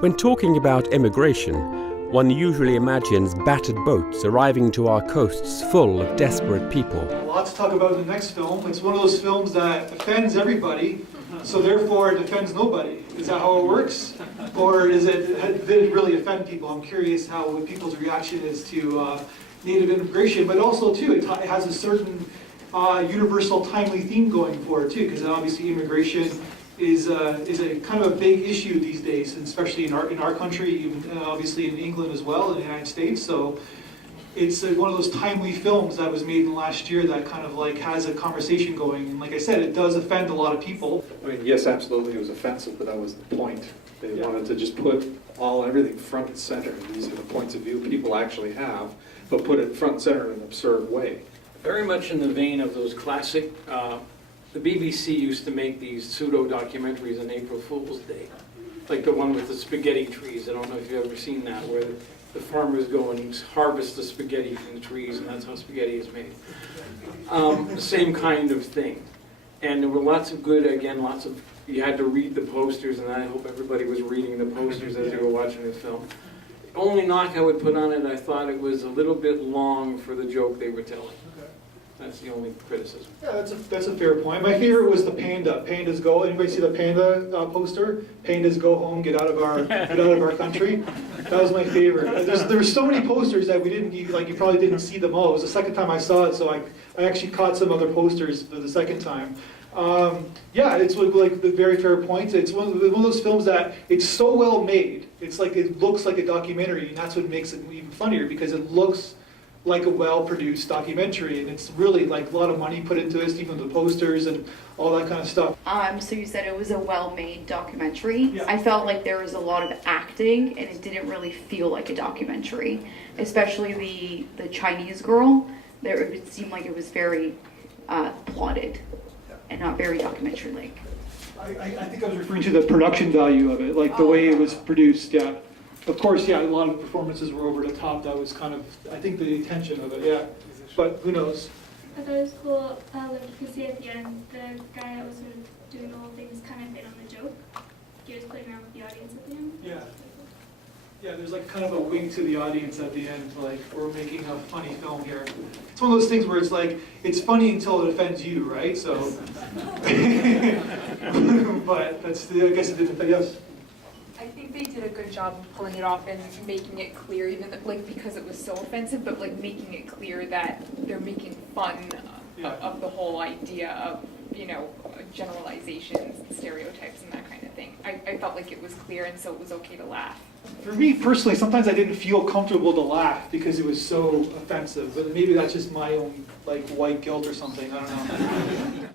When talking about immigration, one usually imagines battered boats arriving to our coasts full of desperate people. Lots to talk about in the next film. It's one of those films that offends everybody, so therefore it offends nobody. Is that how it works? Or did it really offend people? I'm curious what people's reaction is to native immigration, but also too, it has a certain universal timely theme going for it too, because obviously immigration is a kind of a big issue these days, and especially in our country, even obviously in England as well, in the United States. So it's one of those timely films that was made in last year that kind of like has a conversation going. And like I said, it does offend a lot of people. I mean, yes, absolutely, it was offensive, but that was the point. They wanted to just put everything front and center. These are the points of view people actually have, but put it front and center in an absurd way. Very much in the vein of those classic, the BBC used to make these pseudo-documentaries on April Fool's Day. Like the one with the spaghetti trees. I don't know if you've ever seen that, where the farmers go and harvest the spaghetti from the trees, and that's how spaghetti is made. The same kind of thing. And there were lots of good, again, you had to read the posters, and I hope everybody was reading the posters as they were watching this film. The only knock I would put on it, I thought it was a little bit long for the joke they were telling. That's the only criticism. Yeah, that's a fair point. My favorite was the panda. Pandas go. Anybody see the panda poster? Pandas go home. Get out of our country. That was my favorite. There were so many posters that you probably didn't see them all. It was the second time I saw it, so I actually caught some other posters for the second time. Yeah, it's like the very fair point. It's one of those films that it's so well made. It's like it looks like a documentary, and that's what makes it even funnier, because it looks like a well-produced documentary, and it's really like a lot of money put into this, even the posters and all that kind of stuff. So you said it was a well-made documentary. Yeah. I felt like there was a lot of acting, and it didn't really feel like a documentary, especially the Chinese girl. It seemed like it was very plotted and not very documentary-like. I think I was referring to the production value of it, like the way it was produced, yeah. Of course, yeah, a lot of the performances were over the top. That was kind of, I think, the intention of it, yeah. But who knows? I thought it was cool, because see at the end, the guy that was sort of doing the whole thing was kind of in on the joke. He was playing around with the audience at the end. Yeah. Yeah, there's like kind of a wink to the audience at the end, like, we're making a funny film here. It's one of those things where it's like, it's funny until it offends you, right? So, but I guess it didn't, yes. I think they did a good job of pulling it off and making it clear, even because it was so offensive, but making it clear that they're making fun of the whole idea of, generalizations and stereotypes and that kind of thing. I felt like it was clear, and so it was okay to laugh. For me personally, sometimes I didn't feel comfortable to laugh because it was so offensive, but maybe that's just my own white guilt or something, I don't know.